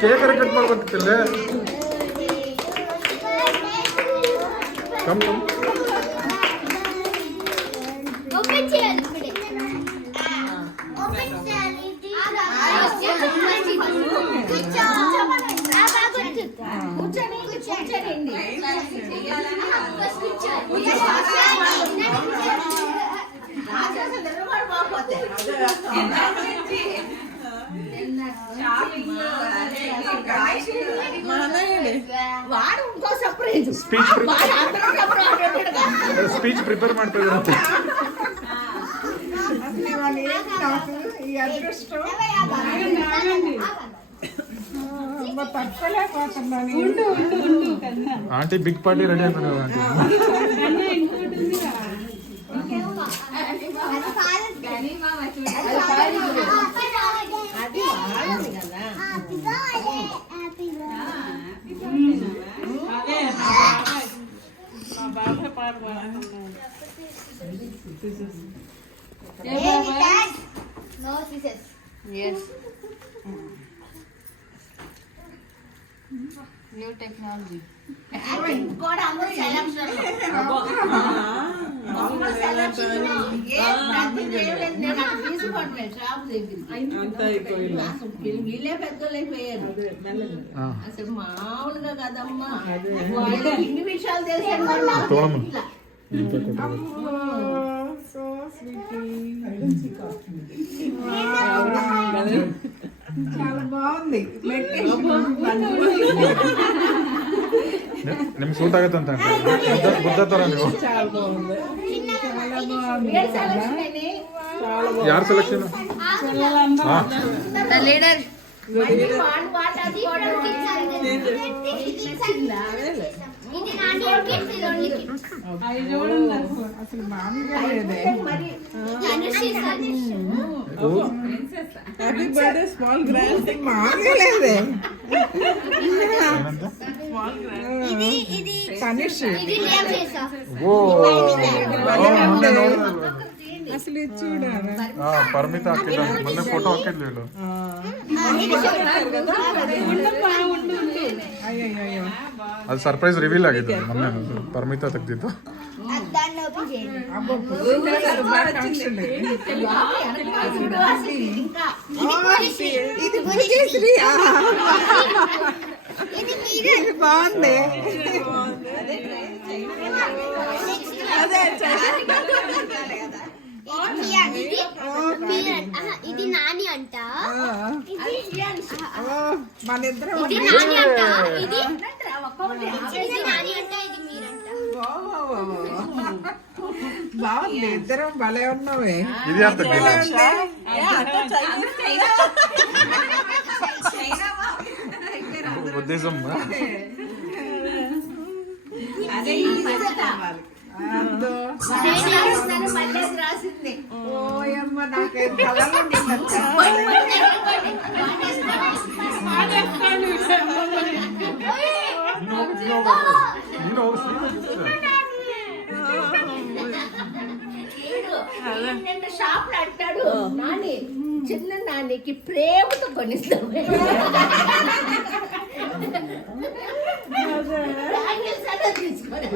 Cake cut ಮಾಡ್ಕೊತಿಲ್ಲ come open చేయాలి ఇప్పుడే open చేయాలి కూర్చోండి వాడు ఇంకో సర్ప్రైజ్ ಸ್ಪೀಚ್ ಪ್ರಿಪೇರ್ ಮಾಡ್ತಿದ್ದಾರೆ ఈ అదృష్టం తట్టుకోలేకపోతున్నాను. ఆంటీ బిగ్ పార్టీ రెడీ అయిపోయినారు న్యూ టెక్నాలజీ వీళ్ళే పెద్దోళ్ళు అయిపోయారు అసలు మామూలుగా కదమ్మా ఇన్ని విషయాలు తెలిసాను. చాలా బాగుంది. ನಿಮ್ಗೆ ಸೂಟ್ ಆಗುತ್ತೆ ಅಂತ ಬುದ್ಧ ತರ ನೀವು చాలా బాగుంది. ಯಾರು ಸೆಲೆಕ್ಷನ್ లీడర్ అసలు మామూలుగా లేదే. హ్యాపీ బర్త్డే స్మాల్ గ్రాండ్ మామూలుగా లేదే. తనిష్ అసలు చూడాలి ಪರ್ಮಿತಾ ಹಾಕಿಲ್ಲ ಮೊನ್ನೆ ಫೋಟೋ ಹಾಕಿರ್ಲಿಲ್ಲ ಅದು ಸರ್ಪ್ರೈಸ್ ರಿವೀಲ್ ಆಗಿದೆ ಮೊನ್ನೆ ಪರ್ಮಿತಾ ತೆಗ್ದಿದ್ದು బాగుంది. ఇది నాని అంట మన ఇద్దరం ఇది నాని అంట ఇది నాని అంట ఇది మీరంట బాగుంది. ఇద్దరం భలే ఉన్నావే. ఇది ಯಾರು ತೆಗ್ದಿಲ್ಲ ఉద్దేశం రాసింది. ఓయమ్మ నాకేం కలలు షాప్ లో అంటాడు నాని చిన్న నానికి ప్రేమతో కొనిస్తాం తీసుకోండి